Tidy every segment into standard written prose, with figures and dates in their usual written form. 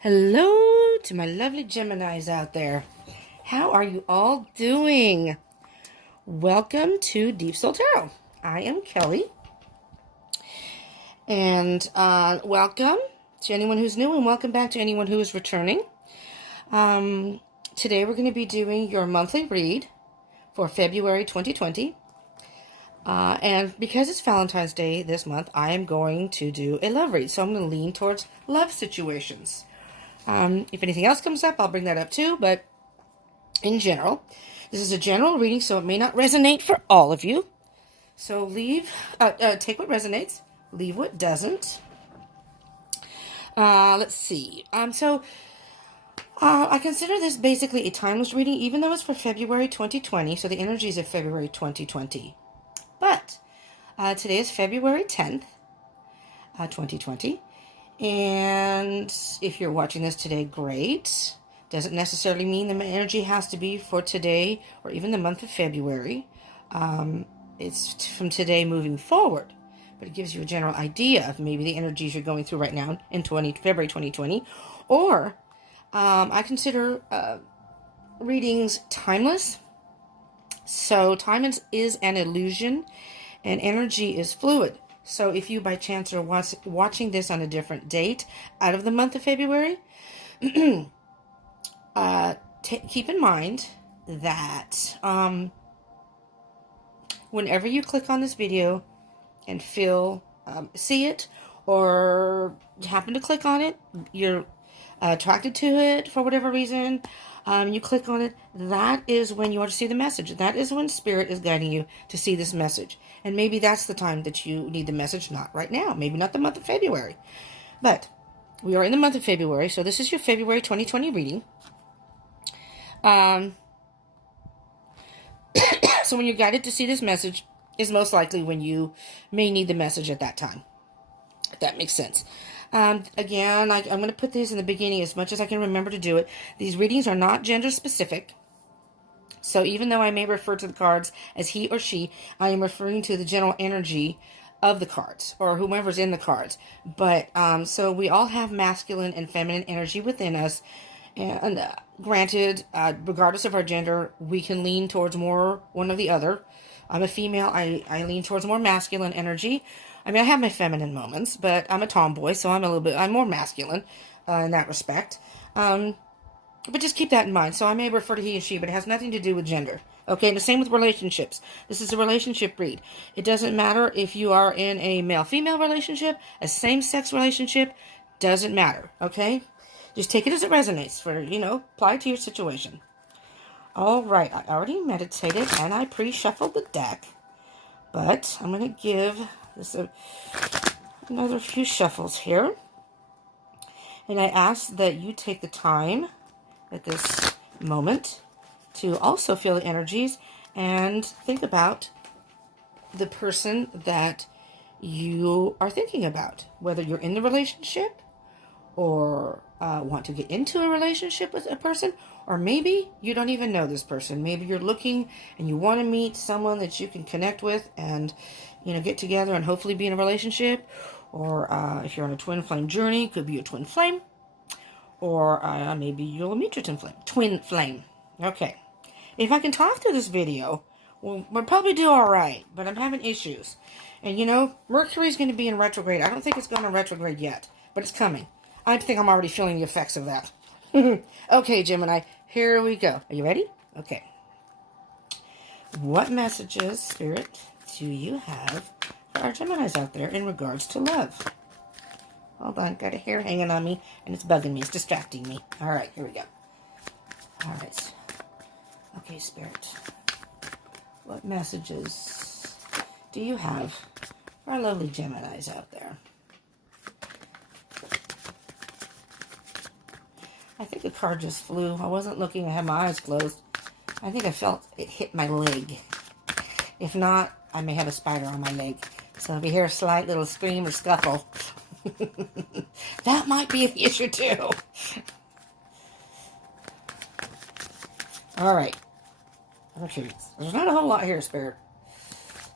Hello to my lovely Geminis out there. How are you all doing? Welcome to Deep Soul Tarot. I am Kelly. And welcome to anyone who's new and welcome back to anyone who is returning. Today we're going to be doing your monthly read for February 2020. And because it's Valentine's Day this month, I am going to do a love read. So I'm going to lean towards love situations. If anything else comes up, I'll bring that up too. But in general, this is a general reading, so it may not resonate for all of you. So take what resonates, leave what doesn't. Let's see. I consider this basically a timeless reading, even though it's for February 2020. So the energies of February 2020. But today is February 10th, 2020. And if you're watching this today, great. Doesn't necessarily mean the energy has to be for today or even the month of February. It's from today moving forward. But it gives you a general idea of maybe the energies you're going through right now in February 2020. Or I consider readings timeless. So time is an illusion and energy is fluid. So if you by chance are watching this on a different date out of the month of February, keep in mind that whenever you click on this video and see it, or happen to click on it, you're attracted to it for whatever reason, you click on it, that is when you are to see the message. That is when Spirit is guiding you to see this message. And maybe that's the time that you need the message, not right now. Maybe not the month of February. But we are in the month of February, so this is your February 2020 reading. So when you're guided to see this message is most likely when you may need the message at that time. If that makes sense. Again, I'm going to put these in the beginning as much as I can remember to do it. These readings are not gender specific. So even though I may refer to the cards as he or she, I am referring to the general energy of the cards or whomever's in the cards. But so we all have masculine and feminine energy within us. And granted, regardless of our gender, we can lean towards more one or the other. I'm a female. I lean towards more masculine energy. I mean, I have my feminine moments, but I'm a tomboy, so I'm more masculine in that respect. But just keep that in mind. So I may refer to he and she, but it has nothing to do with gender. Okay, and the same with relationships. This is a relationship read. It doesn't matter if you are in a male-female relationship, a same-sex relationship, doesn't matter, okay? Just take it as it resonates for, apply to your situation. All right, I already meditated and I pre-shuffled the deck, but I'm going to give this another few shuffles here. And I ask that you take the time at this moment to also feel the energies and think about the person that you are thinking about, whether you're in the relationship or want to get into a relationship with a person, or maybe you don't even know this person. Maybe you're looking and you want to meet someone that you can connect with and, get together and hopefully be in a relationship. Or if you're on a twin flame journey, could be a twin flame. Or maybe you'll meet your twin flame. Okay. If I can talk through this video, we'll probably do all right. But I'm having issues. And, Mercury's going to be in retrograde. I don't think it's gone in retrograde yet. But it's coming. I think I'm already feeling the effects of that. Okay, Gemini. Here we go. Are you ready? Okay. What messages, Spirit, do you have for our Geminis out there in regards to love? Hold on, got a hair hanging on me, and it's bugging me. It's distracting me. All right, here we go. All right. Okay, Spirit. What messages do you have for our lovely Geminis out there? I think the card just flew. I wasn't looking. I had my eyes closed. I think I felt it hit my leg. If not, I may have a spider on my leg. So if you hear a slight little scream or scuffle, that might be the issue too. All right. Okay. There's not a whole lot here, Spirit.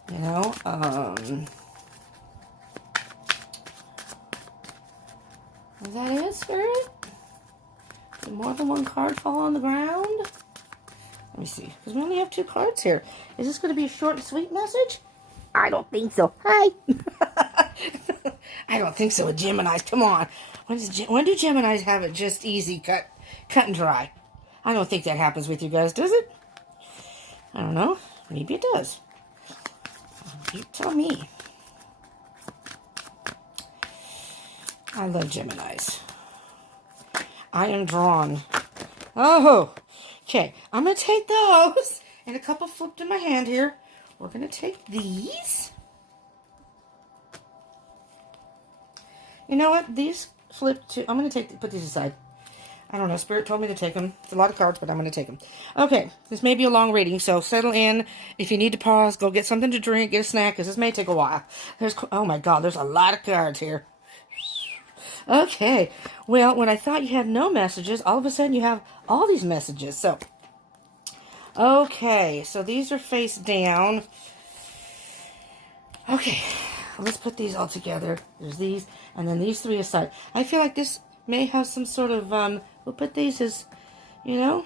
Is that it, Spirit? Did more than one card fall on the ground? Let me see, because we only have 2 cards here. Is this going to be a short and sweet message? I don't think so. Hi. I don't think so with Geminis. Come on. When do Geminis have it just easy, cut and dry? I don't think that happens with you guys, does it? I don't know. Maybe it does. You tell me. I love Geminis. I am drawn. Oh, okay. I'm going to take those. And a couple flipped in my hand here. We're going to take these. You know what? These flipped to... I'm going to put these aside. I don't know. Spirit told me to take them. It's a lot of cards, but I'm going to take them. Okay. This may be a long reading, so settle in. If you need to pause, go get something to drink, get a snack, because this may take a while. Oh my God, there's a lot of cards here. Okay. Well, when I thought you had no messages, all of a sudden you have all these messages. So, okay. So these are face down. Okay. Let's put these all together. There's these, and then these 3 aside. I feel like this may have some sort of, we'll put these as, you know,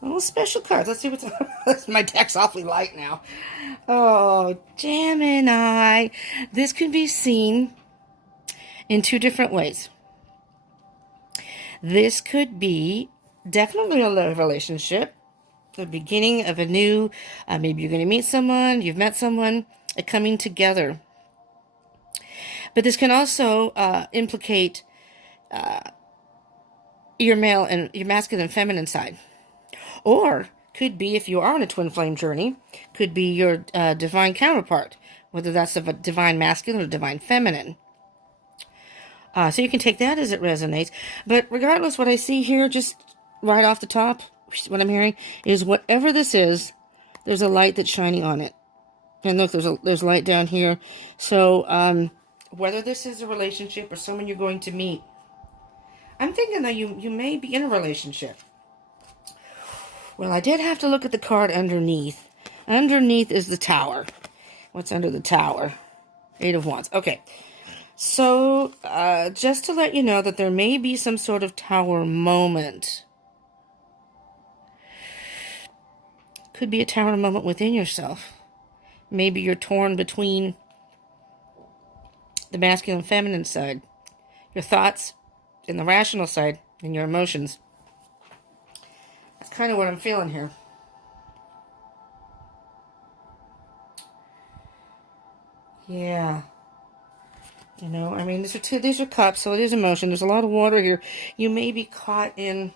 little special cards. Let's see what's, my deck's awfully light now. Oh, Gemini. This can be seen in 2 different ways. This could be definitely a love relationship, the beginning of a new, maybe you're going to meet someone, you've met someone, a coming together. But this can also implicate your male and your masculine and feminine side. Or could be, if you are on a twin flame journey, could be your divine counterpart, whether that's a divine masculine or divine feminine. So you can take that as it resonates. But regardless, what I see here, just right off the top, what I'm hearing is whatever this is, there's a light that's shining on it. And look, there's light down here. So whether this is a relationship or someone you're going to meet, I'm thinking that you may be in a relationship. Well, I did have to look at the card underneath. Underneath is the Tower. What's under the Tower? 8 of Wands. Okay. So, just to let you know that there may be some sort of Tower moment. Could be a Tower moment within yourself. Maybe you're torn between the masculine and feminine side, your thoughts, and the rational side, and your emotions. That's kind of what I'm feeling here. Yeah. You know, I mean, these are cups, so it is emotion. There's a lot of water here. You may be caught in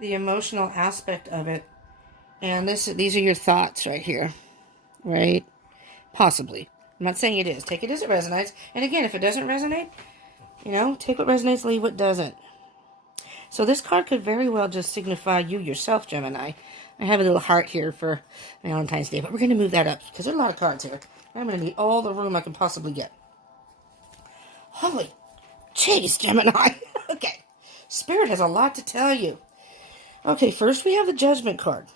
the emotional aspect of it. And these are your thoughts right here. Right? Possibly. I'm not saying it is. Take it as it resonates. And again, if it doesn't resonate, you know, take what resonates, leave what doesn't. So this card could very well just signify you yourself, Gemini. I have a little heart here for Valentine's Day, but we're going to move that up because there's a lot of cards here. I'm going to need all the room I can possibly get. Holy jeez, Gemini. Okay. Spirit has a lot to tell you. Okay, first we have the Judgment card.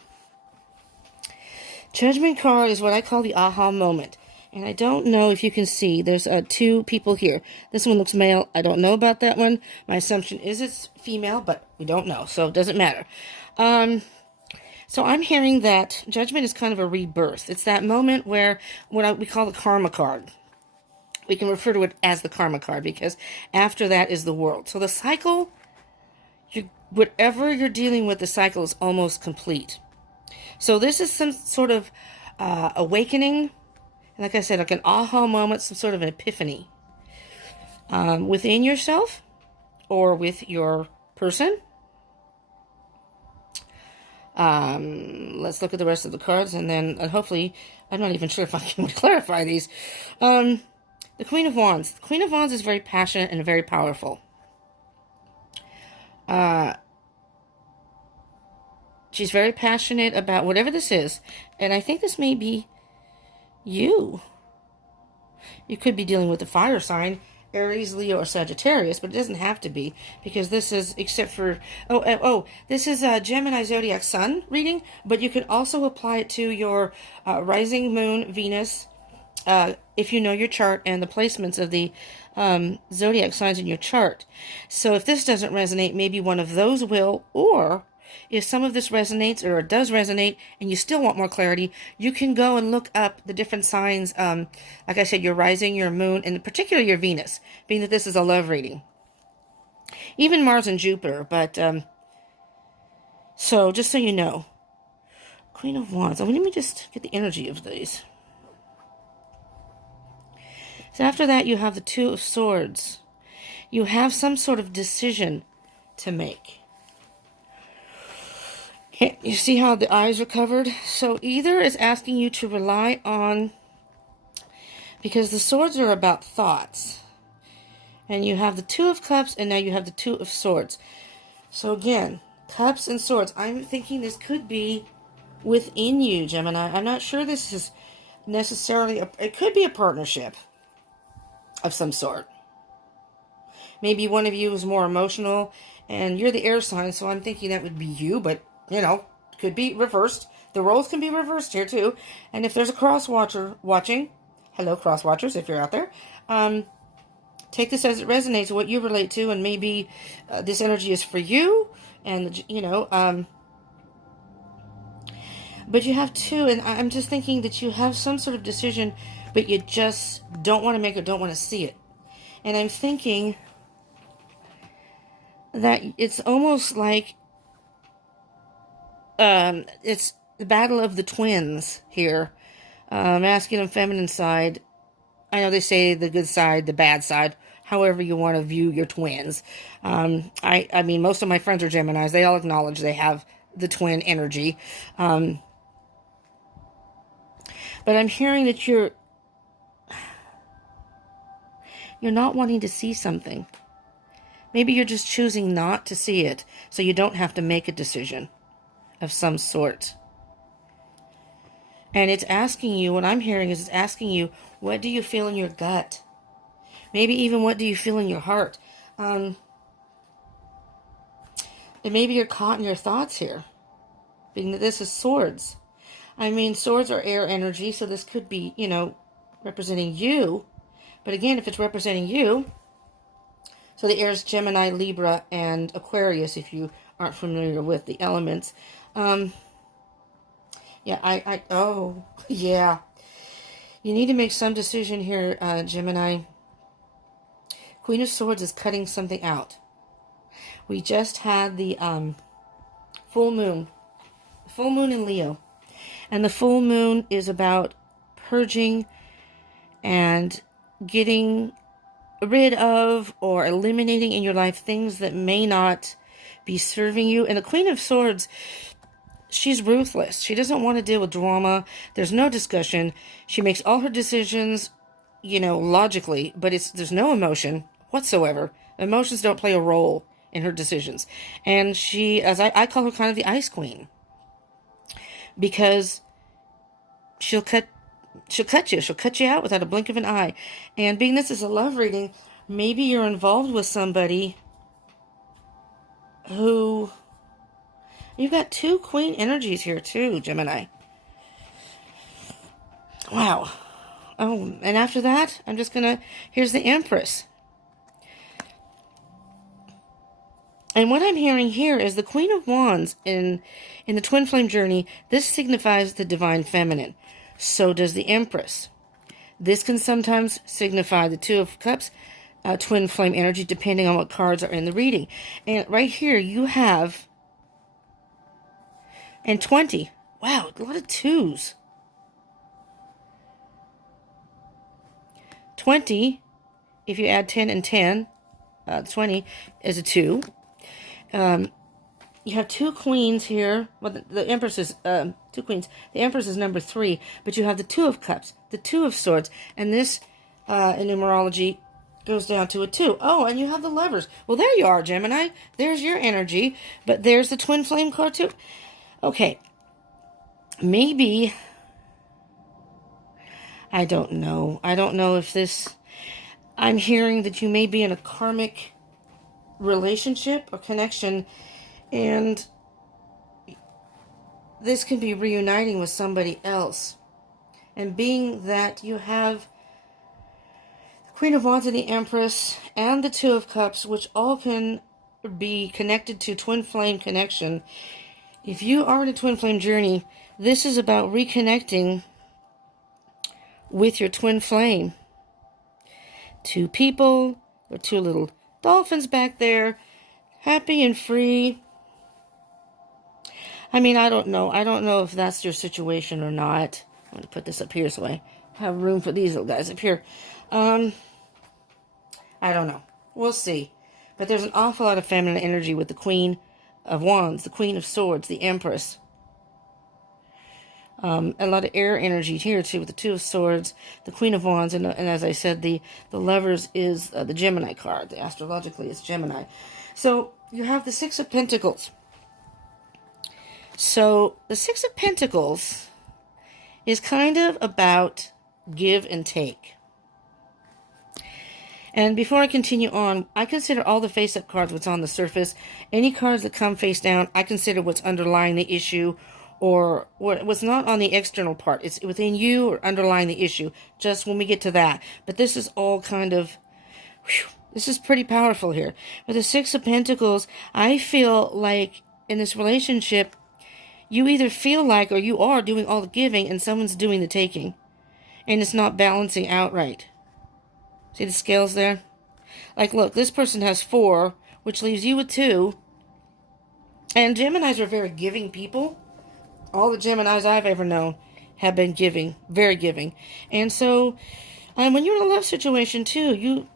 Judgment card is what I call the aha moment. And I don't know if you can see, there's 2 people here. This one looks male. I don't know about that one. My assumption is it's female, but we don't know, so it doesn't matter. So I'm hearing that Judgment is kind of a rebirth. It's that moment where we call the Karma card. We can refer to it as the Karma card because after that is the world. So the cycle, whatever you're dealing with, the cycle is almost complete. So this is some sort of awakening. Like I said, like an aha moment, some sort of an epiphany within yourself or with your person. Let's look at the rest of the cards, and then hopefully, I'm not even sure if I can clarify these. The Queen of Wands. The Queen of Wands is very passionate and very powerful. She's very passionate about whatever this is, and I think this may be you. You could be dealing with a fire sign, Aries, Leo, or Sagittarius, but it doesn't have to be, because this is, except for, this is a Gemini Zodiac Sun reading, but you can also apply it to your rising moon, Venus, if you know your chart and the placements of the zodiac signs in your chart. So if this doesn't resonate, maybe one of those will, or if some of this resonates or it does resonate and you still want more clarity, you can go and look up the different signs. Like I said, your rising, your moon, and particularly your Venus, being that this is a love reading. Even Mars and Jupiter, but so just so you know. Queen of Wands. Let me just get the energy of these. So after that, you have the Two of Swords. You have some sort of decision to make. You see how the eyes are covered? So either it's asking you to rely on, because the swords are about thoughts. And you have the Two of Cups, and now you have the Two of Swords. So again, Cups and Swords. I'm thinking this could be within you, Gemini. I'm not sure this is necessarily, it could be a partnership of some sort. Maybe one of you is more emotional, and you're the air sign, so I'm thinking that would be you, but, you know, could be reversed. The roles can be reversed here, too. And if there's a cross-watcher watching, hello, cross-watchers, if you're out there, take this as it resonates, what you relate to, and maybe this energy is for you, and, you know, but you have two, and I'm just thinking that you have some sort of decision, but you just don't want to make it, don't want to see it. And I'm thinking that it's almost like it's the battle of the twins here. Masculine and feminine side. I know they say the good side, the bad side, however you want to view your twins. I mean, most of my friends are Geminis. They all acknowledge they have the twin energy. But I'm hearing that you're not wanting to see something. Maybe you're just choosing not to see it, so you don't have to make a decision of some sort. And it's asking you, what I'm hearing is it's asking you, what do you feel in your gut? Maybe even what do you feel in your heart? And maybe you're caught in your thoughts here, being that this is swords. I mean, swords are air energy, so this could be, you know, representing you. But again, if it's representing you, so the air is Gemini, Libra, and Aquarius, if you aren't familiar with the elements. Yeah, oh, yeah. You need to make some decision here, Gemini. Queen of Swords is cutting something out. We just had the full moon in Leo. And the full moon is about purging and getting rid of or eliminating in your life things that may not be serving you. And the Queen of Swords, she's ruthless. She doesn't want to deal with drama. There's no discussion. She makes all her decisions, you know, logically, but there's no emotion whatsoever. Emotions don't play a role in her decisions. And she, as I call her kind of the Ice Queen, because she'll cut you out without a blink of an eye. And being this is a love reading, maybe you're involved with somebody who, you've got two queen energies here too, Gemini. Wow. Oh, and after that, I'm just gonna, here's the Empress. And what I'm hearing here is the Queen of Wands in the twin flame journey. This signifies the divine feminine. So does the Empress. This can sometimes signify the Two of Cups, twin flame energy, depending on what cards are in the reading. And right here you have, and 20. Wow, a lot of twos. 20, if you add 10 and 10, 20 is a 2. You have two queens here. Well, the Empress is, two queens. The Empress is number 3, but you have the Two of Cups, the Two of Swords, and this, in numerology, goes down to a 2. Oh, and you have the Lovers. Well, there you are, Gemini. There's your energy, but there's the twin flame card, too. Okay. Maybe, I don't know. I don't know if this, I'm hearing that you may be in a karmic relationship or connection, and this can be reuniting with somebody else. And being that you have the Queen of Wands and the Empress and the Two of Cups, which all can be connected to twin flame connection. If you are in a twin flame journey, this is about reconnecting with your twin flame. Two people, or two little dolphins back there, happy and free. I mean, I don't know. I don't know if that's your situation or not. I'm going to put this up here so I have room for these little guys up here. I don't know. We'll see. But there's an awful lot of feminine energy with the Queen of Wands, the Queen of Swords, the Empress. A lot of air energy here, too, with the Two of Swords, the Queen of Wands, and as I said, the Lovers is the Gemini card. Astrologically, it's Gemini. So, you have the Six of Pentacles. So, the Six of Pentacles is kind of about give and take. And before I continue on, I consider all the face-up cards what's on the surface. Any cards that come face down, I consider what's underlying the issue or what's not on the external part. It's within you or underlying the issue, just when we get to that. But this is all kind of, this is pretty powerful here. With the Six of Pentacles, I feel like in this relationship, you either feel like or you are doing all the giving and someone's doing the taking. And it's not balancing out right. See the scales there? Like, look, this person has 4, which leaves you with 2. And Geminis are very giving people. All the Geminis I've ever known have been giving, very giving. And so, when you're in a love situation too,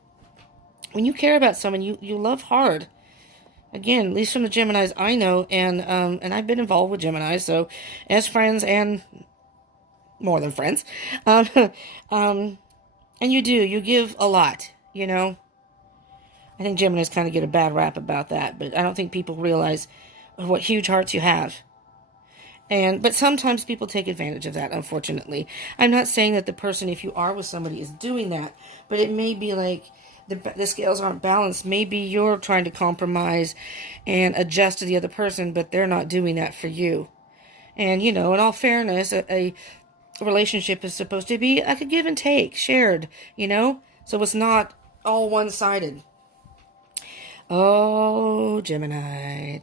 when you care about someone, you love hard. Again, at least from the Geminis I know, and I've been involved with Geminis, so as friends and more than friends. And you give a lot, you know. I think Geminis kind of get a bad rap about that, but I don't think people realize what huge hearts you have. But sometimes people take advantage of that, unfortunately. I'm not saying that the person, if you are with somebody, is doing that, but it may be like the scales aren't balanced. Maybe you're trying to compromise and adjust to the other person, but they're not doing that for you. And, you know, in all fairness, a relationship is supposed to be like a give and take, shared, you know? So it's not all one-sided. Oh, Gemini.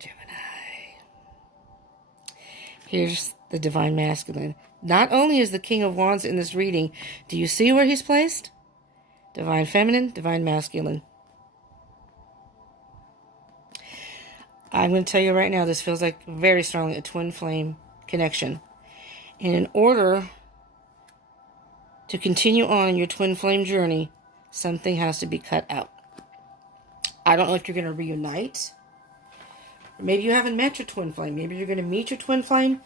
Here's the Divine Masculine. Not only is the King of Wands in this reading, do you see where he's placed? Divine Feminine, Divine Masculine. I'm going to tell you right now, this feels like very strongly a twin flame connection. And in order to continue on your twin flame journey, something has to be cut out. I don't know if you're going to reunite. Maybe you haven't met your twin flame. Maybe you're going to meet your twin flame.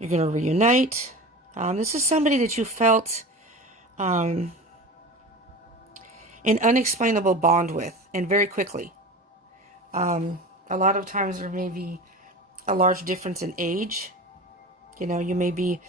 You're going to reunite. This is somebody that you felt an unexplainable bond with, and very quickly. A lot of times there may be a large difference in age. You know, you may be,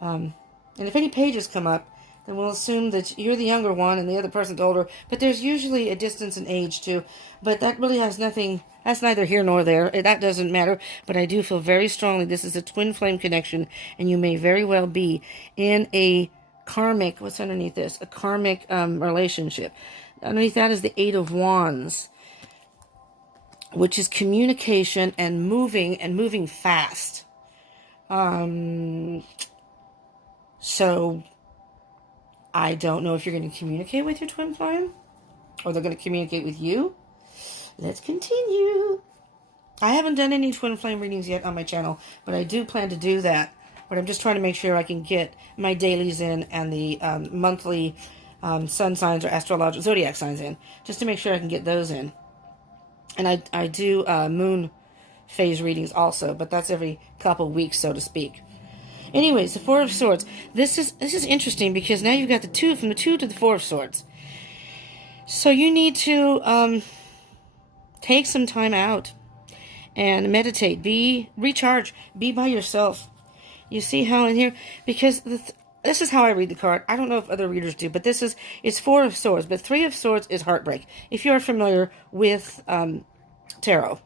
and if any pages come up, then we'll assume that you're the younger one and the other person's older. But there's usually a distance in age too. But that really has nothing, that's neither here nor there. That doesn't matter. But I do feel very strongly this is a twin flame connection. And you may very well be in a karmic, what's underneath this? A karmic relationship. Underneath that is the Eight of Wands, which is communication and moving fast. So I don't know if you're going to communicate with your twin flame or they're going to communicate with you. Let's continue. I haven't done any twin flame readings yet on my channel, but I do plan to do that. But I'm just trying to make sure I can get my dailies in and the monthly sun signs or astrological zodiac signs in, just to make sure I can get those in. And I do moon phase readings also, but that's every couple weeks, so to speak. Anyways, the Four of Swords. This is interesting because now you've got the 2, from the 2 to the 4 of Swords. So you need to take some time out and meditate. Recharge. Be by yourself. You see how in here, because this is how I read the card. I don't know if other readers do, but it's 4 of Swords, but 3 of Swords is heartbreak. If you are familiar with tarot.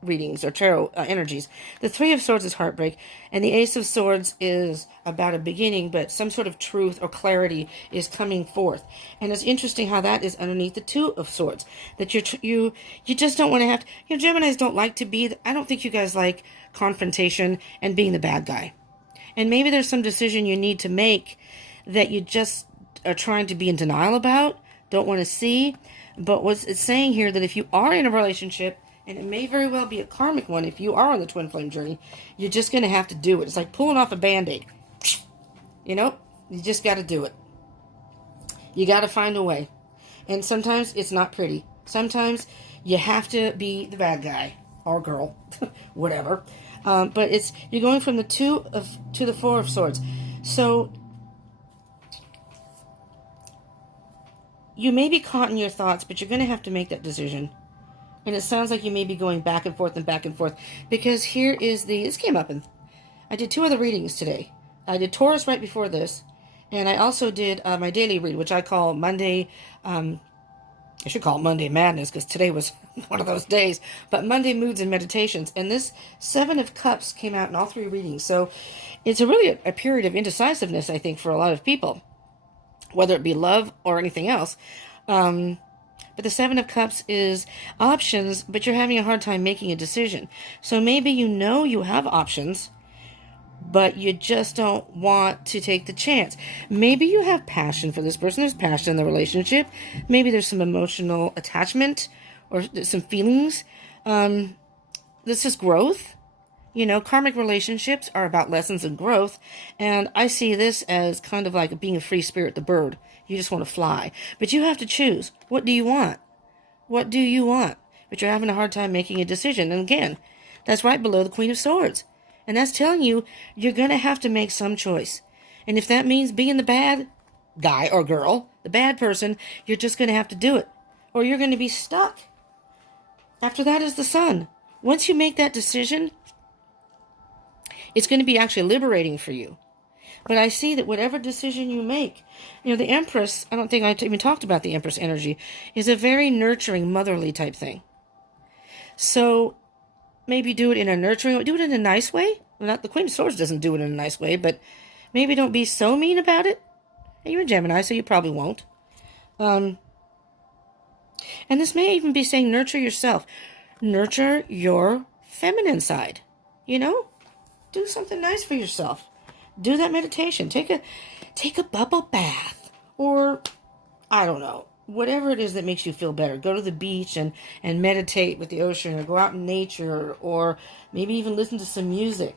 readings or tarot energies. The Three of Swords is heartbreak, and the Ace of Swords is about a beginning, but some sort of truth or clarity is coming forth. And it's interesting how that is underneath the Two of Swords. That you just don't want to have to, Geminis don't like to be, I don't think you guys like confrontation and being the bad guy. And maybe there's some decision you need to make that you just are trying to be in denial about, don't want to see. But what's it's saying here that if you are in a relationship, and it may very well be a karmic one, if you are on the twin flame journey, you're just going to have to do it. It's like pulling off a Band-Aid. You just got to do it. You got to find a way. And sometimes it's not pretty. Sometimes you have to be the bad guy or girl, whatever. But you're going from the Two to the Four of Swords. So you may be caught in your thoughts, but you're going to have to make that decision. And it sounds like you may be going back and forth, because here is this came up, and I did 2 other readings today. I did Taurus right before this, and I also did my daily read, which I call Monday, I should call it Monday Madness, because today was one of those days, but Monday Moods and Meditations. And this 7 of Cups came out in all 3 readings. So it's really a period of indecisiveness, I think, for a lot of people, whether it be love or anything else. But the 7 of Cups is options, but you're having a hard time making a decision. So maybe you have options, but you just don't want to take the chance. Maybe you have passion for this person. There's passion in the relationship. Maybe there's some emotional attachment or some feelings. This is growth. Karmic relationships are about lessons and growth. And I see this as kind of like being a free spirit, the bird. You just want to fly. But you have to choose. What do you want? What do you want? But you're having a hard time making a decision. And again, that's right below the Queen of Swords. And that's telling you you're going to have to make some choice. And if that means being the bad guy or girl, the bad person, you're just going to have to do it. Or you're going to be stuck. After that is the Sun. Once you make that decision, it's going to be actually liberating for you. But I see that whatever decision you make, the Empress, I don't think I even talked about the Empress energy, is a very nurturing, motherly type thing. So maybe do it in a nurturing, do it in a nice way. Well, not the Queen of Swords doesn't do it in a nice way, but maybe don't be so mean about it. And you're a Gemini, so you probably won't. And this may even be saying nurture yourself. Nurture your feminine side. Do something nice for yourself. Do that meditation. Take a bubble bath. Or, I don't know, whatever it is that makes you feel better. Go to the beach and meditate with the ocean, or go out in nature, or maybe even listen to some music.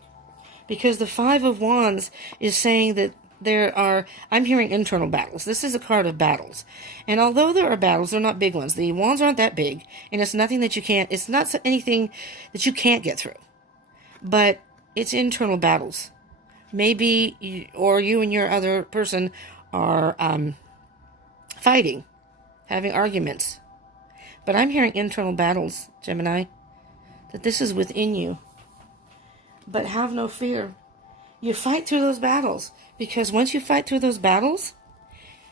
Because the 5 of Wands is saying that I'm hearing internal battles. This is a card of battles. And although there are battles, they're not big ones. The wands aren't that big, and it's nothing that it's not anything that you can't get through. But it's internal battles. Maybe you and your other person are fighting, having arguments. But I'm hearing internal battles, Gemini, that this is within you. But have no fear. You fight through those battles, because once you fight through those battles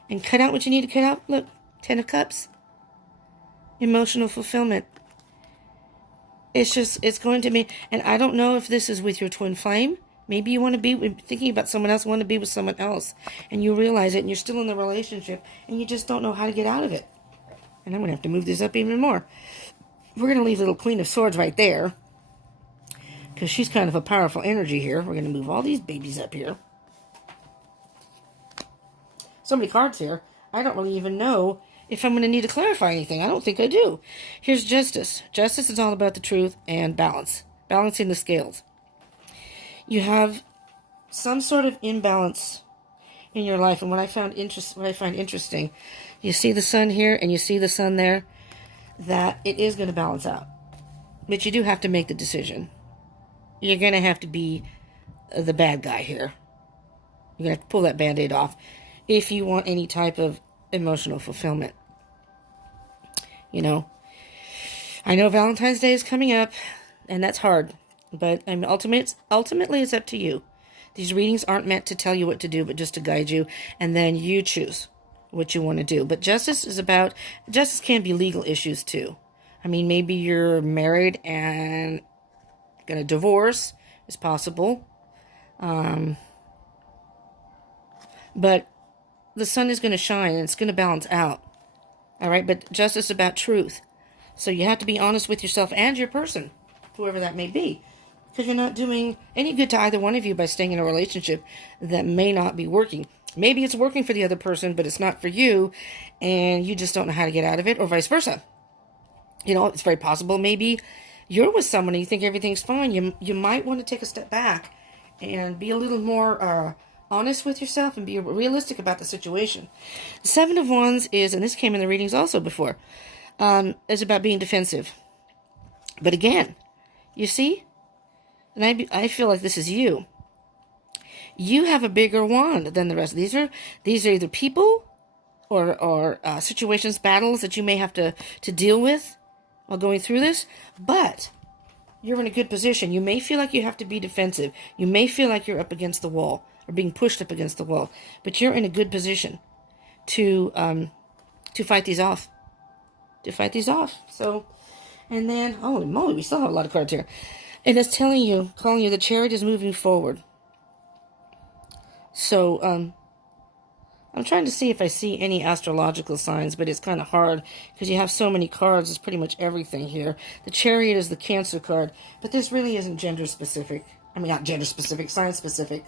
and cut out what you need to cut out, look, 10 of Cups, emotional fulfillment. It's going to be, and I don't know if this is with your twin flame. Maybe you want to be thinking about someone else, want to be with someone else, and you realize it, and you're still in the relationship, and you just don't know how to get out of it. And I'm going to have to move this up even more. We're going to leave little Queen of Swords right there, because she's kind of a powerful energy here. We're going to move all these babies up here. So many cards here. I don't really even know if I'm going to need to clarify anything. I don't think I do. Here's Justice. Justice is all about the truth and balance. Balancing the scales. You have some sort of imbalance in your life. And what I find interesting, you see the sun here and you see the sun there, that it is going to balance out. But you do have to make the decision. You're going to have to be the bad guy here. You're going to have to pull that Band-Aid off if you want any type of emotional fulfillment. I know Valentine's Day is coming up, and that's hard. But ultimately, it's up to you. These readings aren't meant to tell you what to do, but just to guide you, and then you choose what you want to do. But justice can be legal issues too. I mean, maybe you're married and going to divorce is possible. But the sun is going to shine and it's going to balance out. All right, but justice is about truth. So you have to be honest with yourself and your person, whoever that may be. Because you're not doing any good to either one of you by staying in a relationship that may not be working. Maybe it's working for the other person, but it's not for you, and you just don't know how to get out of it, or vice versa. You know, it's very possible maybe you're with someone and you think everything's fine. You might want to take a step back and be a little more honest with yourself and be realistic about the situation. The Seven of Wands is, and this came in the readings also before, is about being defensive. But again, you see, and I feel like this is you. You have a bigger wand than the rest. These are either people or situations, battles that you may have to deal with while going through this. But you're in a good position. You may feel like you have to be defensive. You may feel like you're up against the wall or being pushed up against the wall. But you're in a good position to fight these off. So, and then, holy moly, we still have a lot of cards here. And it's calling you the Chariot is moving forward. So, I'm trying to see if I see any astrological signs, but it's kind of hard because you have so many cards. It's pretty much everything here. The Chariot is the Cancer card, but this really isn't gender specific. I mean, not gender specific, sign specific.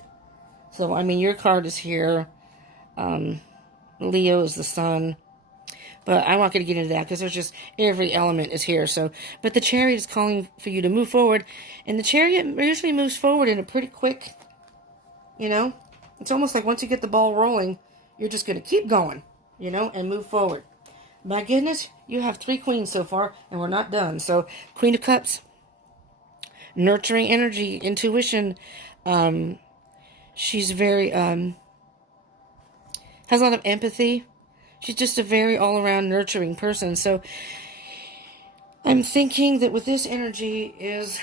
So, I mean, your card is here. Leo is the Sun. But I'm not going to get into that because there's just every element is here. So, but the Chariot is calling for you to move forward. And the Chariot usually moves forward in a pretty quick, you know. It's almost like once you get the ball rolling, you're just going to keep going, you know, and move forward. My goodness, you have 3 queens so far, and we're not done. So, Queen of Cups, nurturing energy, intuition. She's very, has a lot of empathy. She's just a very all-around nurturing person. So I'm thinking that with this energy is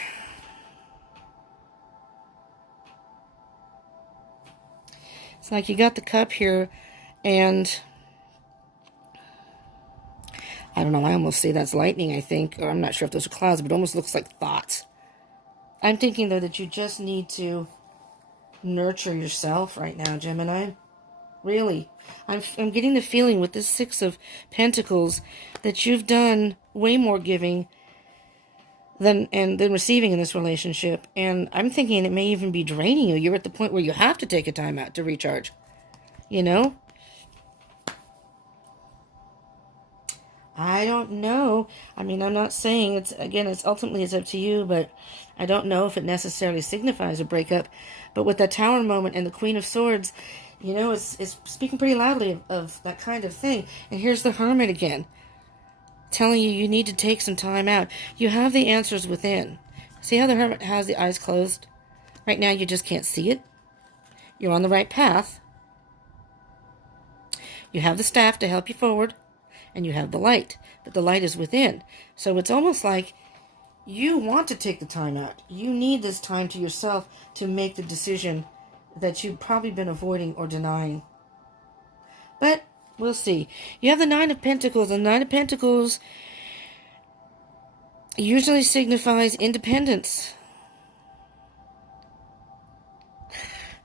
it's like you got the cup here, and I don't know, I almost say that's lightning, I think, or I'm not sure if those are clouds, but it almost looks like thoughts. I'm thinking, though, that you just need to nurture yourself right now, Gemini. Really. I'm getting the feeling with this 6 of Pentacles that you've done way more giving than receiving in this relationship. And I'm thinking it may even be draining you. You're at the point where you have to take a time out to recharge. You know? I don't know. I mean, I'm not saying it's ultimately it's up to you, but I don't know if it necessarily signifies a breakup. But with that Tower moment and the Queen of Swords, you know, it's speaking pretty loudly of that kind of thing. And here's the Hermit again, telling you need to take some time out. You have the answers within. See how the Hermit has the eyes closed? Right now you just can't see it. You're on the right path. You have the staff to help you forward, and you have the light. But the light is within. So it's almost like you want to take the time out. You need this time to yourself to make the decision that you've probably been avoiding or denying. But we'll see. You have the 9 of Pentacles. The 9 of Pentacles usually signifies independence.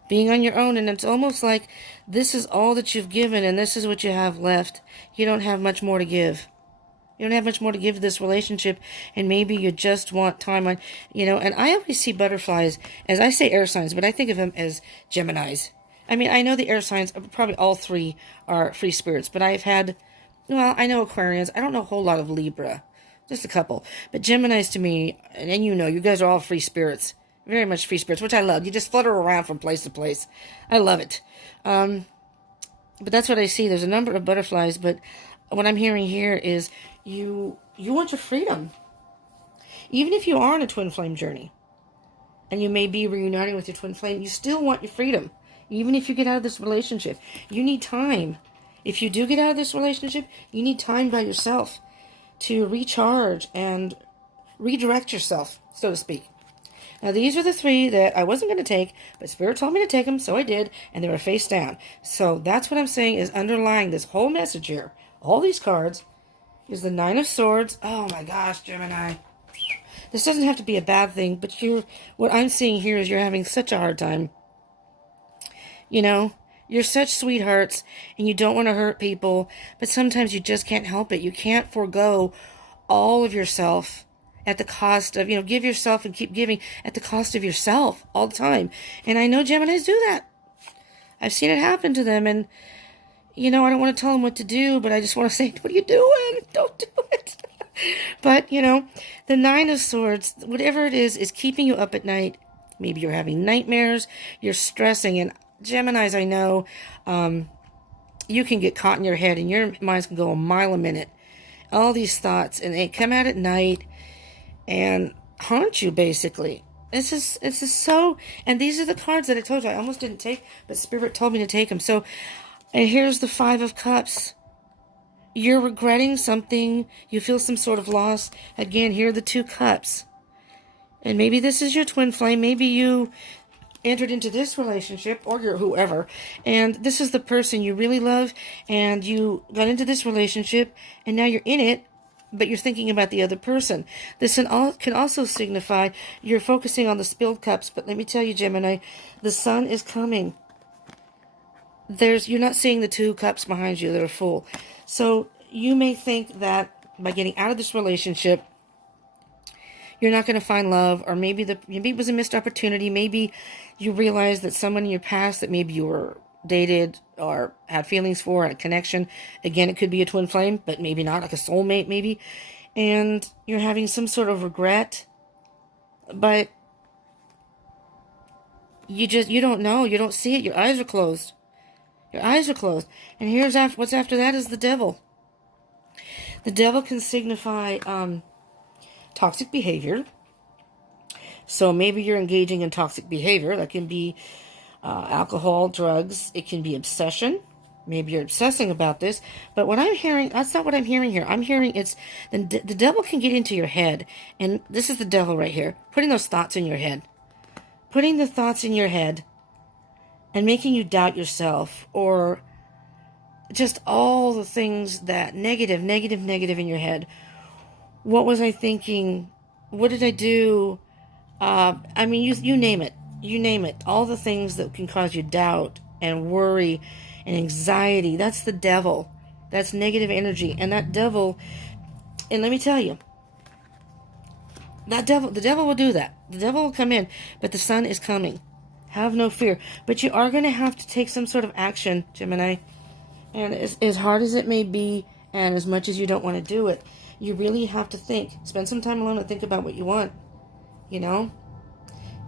Being on your own, and it's almost like this is all that you've given and this is what you have left. You don't have much more to give. You don't have much more to give to this relationship, and maybe you just want time on, you know, and I always see butterflies, as I say air signs, but I think of them as Geminis. I mean, I know the air signs, probably all 3 are free spirits, but I've had, well, I know Aquarians. I don't know a whole lot of Libra, just a couple. But Geminis to me, and you know, you guys are all free spirits, very much free spirits, which I love. You just flutter around from place to place. I love it. But that's what I see. There's a number of butterflies, but what I'm hearing here is you want your freedom. Even if you are on a twin flame journey, and you may be reuniting with your twin flame, you still want your freedom. Even if you get out of this relationship, you need time. If you do get out of this relationship, you need time by yourself to recharge and redirect yourself, so to speak. Now, these are the 3 that I wasn't going to take, but Spirit told me to take them, so I did, and they were face down. So that's what I'm saying is underlying this whole message here. All these cards is the Nine of Swords. Oh my gosh, Gemini. This doesn't have to be a bad thing, but what I'm seeing here is you're having such a hard time. You know, you're such sweethearts and you don't want to hurt people, but sometimes you just can't help it. You can't forego all of yourself at the cost of, give yourself and keep giving at the cost of yourself all the time. And I know Geminis do that. I've seen it happen to them, and I don't want to tell them what to do, but I just want to say, what are you doing? Don't do it. But, the Nine of Swords, whatever it is keeping you up at night. Maybe you're having nightmares, you're stressing, and Geminis, I know, you can get caught in your head, and your minds can go a mile a minute. All these thoughts, and they come out at night and haunt you, basically. It's just so, and these are the cards that I told you I almost didn't take, but Spirit told me to take them. So, and here's the Five of Cups. You're regretting something. You feel some sort of loss. Again, here are the Two Cups. And maybe this is your twin flame. Maybe you entered into this relationship, or your whoever, and this is the person you really love, and you got into this relationship, and now you're in it, but you're thinking about the other person. This can also signify you're focusing on the spilled cups, but let me tell you, Gemini, the sun is coming. You're not seeing the two cups behind you that are full. So you may think that by getting out of this relationship, you're not going to find love, or maybe it was a missed opportunity. Maybe you realize that someone in your past that maybe you were dated or had feelings for, a connection. Again, it could be a twin flame, but maybe not, like a soulmate maybe. And you're having some sort of regret, but you don't know. You don't see it. Your eyes are closed. Your eyes are closed. And here's what's after that is the Devil. The Devil can signify toxic behavior. So maybe you're engaging in toxic behavior. That can be alcohol, drugs. It can be obsession. Maybe you're obsessing about this. But what I'm hearing, that's not what I'm hearing here. I'm hearing the devil can get into your head. And this is the devil right here. Putting those thoughts in your head. Putting the thoughts in your head and making you doubt yourself, or just all the things that negative in your head. What was I thinking? What did I do? I mean, you name it. You name it. All the things that can cause you doubt and worry and anxiety. That's the devil. That's negative energy. And that devil, and let me tell you, the devil will do that. The devil will come in, but the sun is coming. Have no fear. But you are going to have to take some sort of action, Gemini. And as hard as it may be, and as much as you don't want to do it, you really have to think. Spend some time alone and think about what you want. We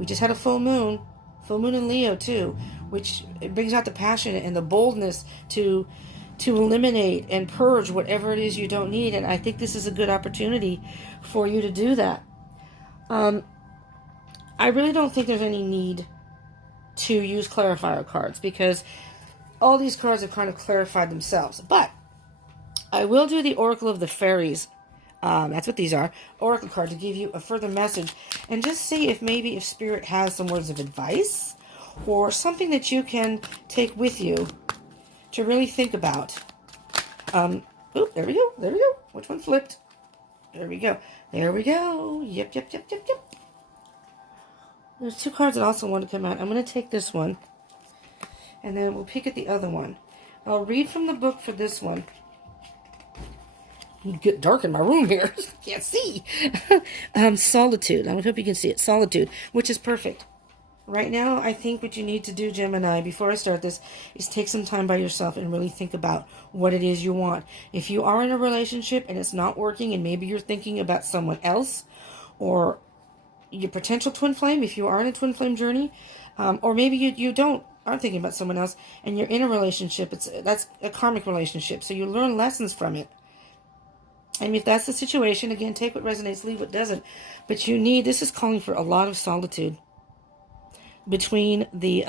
just had a full moon in Leo too, which it brings out the passion and the boldness to eliminate and purge whatever it is you don't need. And I think this is a good opportunity for you to do that. I really don't think there's any need to use clarifier cards, because all these cards have kind of clarified themselves. But I will do the Oracle of the Fairies. That's what these are. Oracle card to give you a further message. And just see if Spirit has some words of advice or something that you can take with you to really think about. There we go. There we go. Which one flipped? There we go. There we go. Yep. There's two cards that also want to come out. I'm going to take this one, and then we'll pick at the other one. I'll read from the book for this one. It get dark in my room here. Can't see. Solitude. I hope you can see it. Solitude, which is perfect. Right now, I think what you need to do, Gemini, before I start this, is take some time by yourself and really think about what it is you want. If you are in a relationship and it's not working, and maybe you're thinking about someone else, or your potential twin flame, if you are in a twin flame journey, or maybe you aren't thinking about someone else, and you're in a relationship, that's a karmic relationship, so you learn lessons from it. And if that's the situation, again, take what resonates, leave what doesn't. But this is calling for a lot of solitude. Between the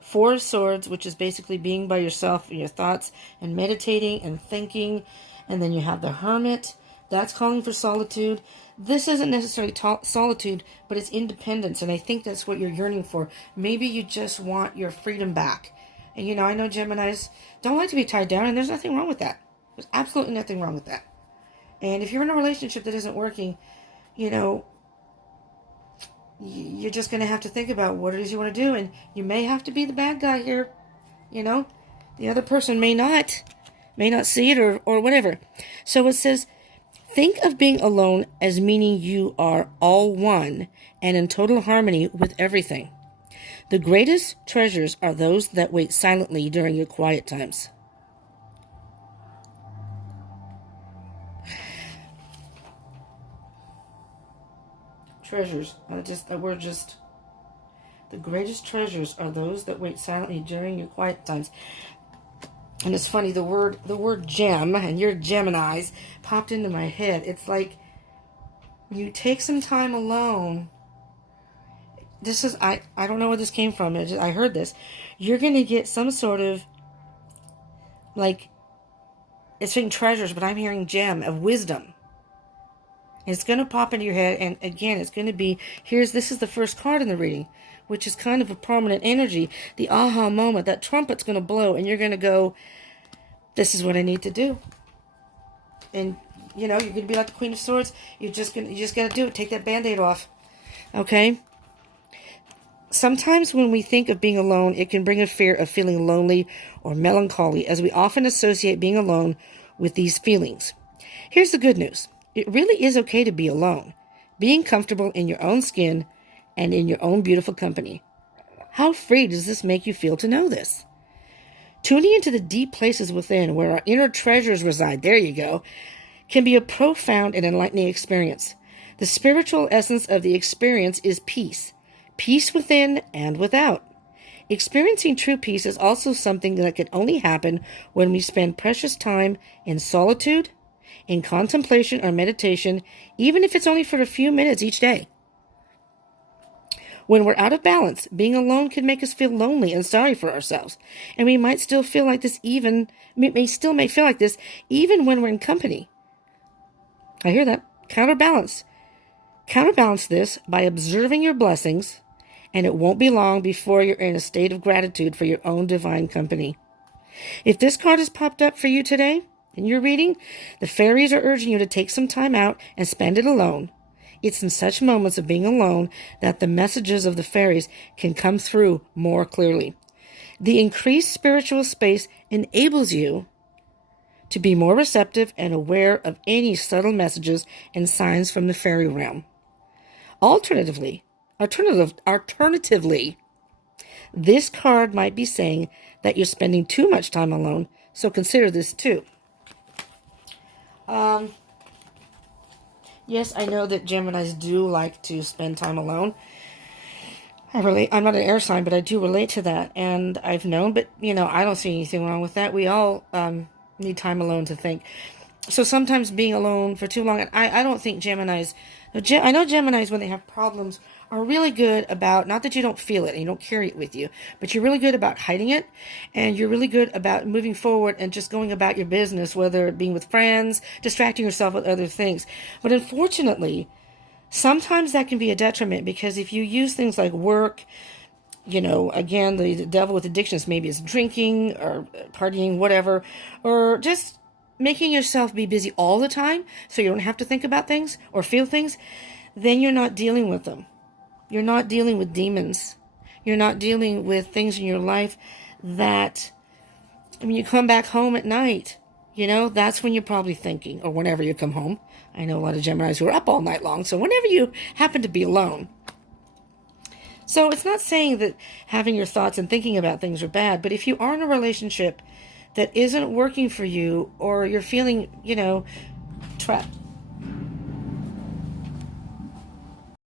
Four of Swords, which is basically being by yourself and your thoughts and meditating and thinking. And then you have the Hermit. That's calling for solitude. This isn't necessarily solitude, but it's independence. And I think that's what you're yearning for. Maybe you just want your freedom back. And I know Geminis don't like to be tied down, and there's nothing wrong with that. There's absolutely nothing wrong with that. And if you're in a relationship that isn't working, you know, you're just going to have to think about what it is you want to do. And you may have to be the bad guy here. You know, the other person may not see it or whatever. So it says, think of being alone as meaning you are all one and in total harmony with everything. The greatest treasures are those that wait silently during your quiet times. Treasures. The greatest treasures are those that wait silently during your quiet times. And it's funny, the word gem, and your Geminis, popped into my head. It's like you take some time alone. This is, I don't know where this came from. I heard this. You're going to get some sort of, like, it's saying treasures, but I'm hearing gem of wisdom. It's going to pop into your head, and again, it's going to be, this is the first card in the reading, which is kind of a prominent energy. The aha moment, that trumpet's going to blow, and you're going to go, this is what I need to do. And, you know, you're going to be like the Queen of Swords. You just got to do it. Take that Band-Aid off. Okay? Sometimes when we think of being alone, it can bring a fear of feeling lonely or melancholy, as we often associate being alone with these feelings. Here's the good news. It really is okay to be alone, being comfortable in your own skin and in your own beautiful company. How free does this make you feel to know this? Tuning into the deep places within where our inner treasures reside, there you go, can be a profound and enlightening experience. The spiritual essence of the experience is peace. Peace within and without. Experiencing true peace is also something that can only happen when we spend precious time in solitude, in contemplation or meditation, even if it's only for a few minutes each day. When we're out of balance, being alone can make us feel lonely and sorry for ourselves. And we might still feel like this even when we're in company. I hear that. Counterbalance this by observing your blessings, and it won't be long before you're in a state of gratitude for your own divine company. If this card has popped up for you today in your reading, the fairies are urging you to take some time out and spend it alone. It's in such moments of being alone that the messages of the fairies can come through more clearly. The increased spiritual space enables you to be more receptive and aware of any subtle messages and signs from the fairy realm. Alternatively, this card might be saying that you're spending too much time alone, so consider this too. Yes, I know that Geminis do like to spend time alone. I'm not an air sign, but I do relate to that, and I've known, but, you know, I don't see anything wrong with that. We all need time alone to think. So sometimes being alone for too long, and I don't think Geminis, I know Geminis, when they have problems, are really good about, not that you don't feel it and you don't carry it with you, but you're really good about hiding it, and you're really good about moving forward and just going about your business, whether it being with friends, distracting yourself with other things. But unfortunately, sometimes that can be a detriment, because if you use things like work, you know, again, the devil with addictions, maybe it's drinking or partying, whatever, or just making yourself be busy all the time so you don't have to think about things or feel things, then you're not dealing with them. You're not dealing with demons. You're not dealing with things in your life that, I mean, you come back home at night, you know, that's when you're probably thinking, or whenever you come home. I know a lot of Geminis who are up all night long, so whenever you happen to be alone. So it's not saying that having your thoughts and thinking about things are bad, but if you are in a relationship that isn't working for you, or you're feeling, you know, trapped,